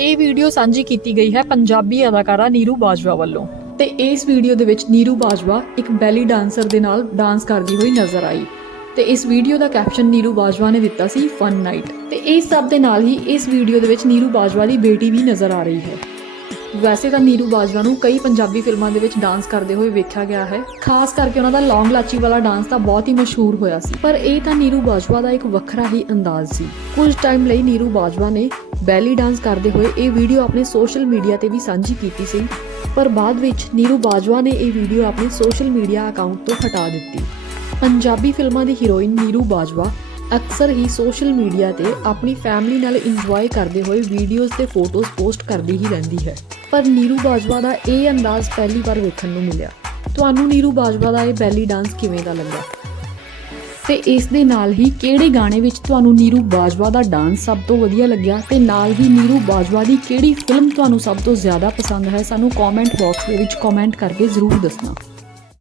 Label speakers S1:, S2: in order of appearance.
S1: ਇਹ ਵੀਡੀਓ ਸਾਂਝੀ ਕੀਤੀ ਗਈ ਹੈ ਪੰਜਾਬੀ ਅਦਾਕਾਰਾ ਨੀਰੂ ਬਾਜਵਾ ਵੱਲੋਂ ਤੇ ਇਸ ਵੀਡੀਓ ਦੇ ਵਿੱਚ ਨੀਰੂ ਬਾਜਵਾ ਇੱਕ ਬੈਲੀ ਡਾਂਸਰ ਦੇ ਨਾਲ ਡਾਂਸ ਕਰਦੀ ਹੋਈ ਨਜ਼ਰ ਆਈ ਤੇ ਇਸ ਵੀਡੀਓ ਦਾ ਕੈਪਸ਼ਨ ਨੀਰੂ ਬਾਜਵਾ ਨੇ ਦਿੱਤਾ ਸੀ ਫਨ ਨਾਈਟ ਤੇ ਇਸ ਸਭ ਦੇ ਨਾਲ ਹੀ ਇਸ ਵੀਡੀਓ ਦੇ ਵਿੱਚ ਨੀਰੂ ਬਾਜਵਾ ਦੀ ਬੇਟੀ ਵੀ ਨਜ਼ਰ ਆ ਰਹੀ ਹੈ। ਵੈਸੇ ਤਾਂ ਨੀਰੂ ਬਾਜਵਾ ਨੂੰ ਕਈ ਪੰਜਾਬੀ ਫਿਲਮਾਂ ਦੇ ਵਿੱਚ ਡਾਂਸ ਕਰਦੇ ਹੋਏ ਵੇਖਿਆ ਗਿਆ ਹੈ। ਖਾਸ ਕਰਕੇ ਉਹਨਾਂ ਦਾ ਲੌਂਗ ਲਾਚੀ ਵਾਲਾ ਡਾਂਸ ਤਾਂ ਬਹੁਤ ਹੀ ਮਸ਼ਹੂਰ ਹੋਇਆ ਸੀ। ਪਰ ਇਹ ਤਾਂ ਨੀਰੂ ਬਾਜਵਾ ਦਾ ਇੱਕ ਵੱਖਰਾ ਹੀ ਅੰਦਾਜ਼ ਸੀ। ਕੁਝ ਟਾਈਮ ਲਈ ਨੀਰੂ ਬਾਜਵਾ ਨੇ ਬੈਲੀ ਡਾਂਸ ਕਰਦੇ ਹੋਏ ਇਹ ਵੀਡੀਓ ਆਪਣੇ ਸੋਸ਼ਲ ਮੀਡੀਆ ਤੇ ਵੀ ਸਾਂਝੀ ਕੀਤੀ ਸੀ, ਪਰ ਬਾਅਦ ਵਿੱਚ ਨੀਰੂ ਬਾਜਵਾ ਨੇ ਇਹ ਵੀਡੀਓ ਆਪਣੇ ਸੋਸ਼ਲ ਮੀਡੀਆ ਅਕਾਊਂਟ ਤੋਂ ਹਟਾ ਦਿੱਤੀ। ਪੰਜਾਬੀ ਫਿਲਮਾਂ ਦੀ ਹੀਰੋਇਨ ਨੀਰੂ ਬਾਜਵਾ ਅਕਸਰ ਹੀ ਸੋਸ਼ਲ ਮੀਡੀਆ ਤੇ ਆਪਣੀ ਫੈਮਿਲੀ ਨਾਲ ਇੰਜੋਏ ਕਰਦੇ ਹੋਏ ਵੀਡੀਓਜ਼ ਤੇ ਫੋਟੋਜ਼ ਪੋਸਟ ਕਰਦੀ ਹੀ ਰਹਿੰਦੀ ਹੈ। ਪਰ ਨੀਰੂ ਬਾਜਵਾ ਦਾ ਇਹ ਅੰਦਾਜ਼ ਪਹਿਲੀ ਵਾਰ ਵੇਖਣ ਨੂੰ ਮਿਲਿਆ। ਤੁਹਾਨੂੰ ਨੀਰੂ ਬਾਜਵਾ ਦਾ ਇਹ ਬੈਲੀ ਡਾਂਸ ਕਿਵੇਂ ਦਾ ਲੱਗਾ? ਤੇ ਇਸ ਦੇ ਨਾਲ ਹੀ ਕਿਹੜੇ ਗਾਣੇ ਵਿੱਚ ਤੁਹਾਨੂੰ ਨੀਰੂ ਬਾਜਵਾ ਦਾ ਡਾਂਸ ਸਭ ਤੋਂ ਵਧੀਆ ਲੱਗਿਆ ਤੇ ਨਾਲ ਹੀ ਨੀਰੂ ਬਾਜਵਾ ਦੀ ਕਿਹੜੀ ਫਿਲਮ ਤੁਹਾਨੂੰ ਸਭ ਤੋਂ ਜ਼ਿਆਦਾ ਪਸੰਦ ਹੈ? ਸਾਨੂੰ ਕਮੈਂਟ ਬਾਕਸ ਦੇ ਵਿੱਚ ਕਮੈਂਟ ਕਰਕੇ ਜ਼ਰੂਰ ਦੱਸਣਾ।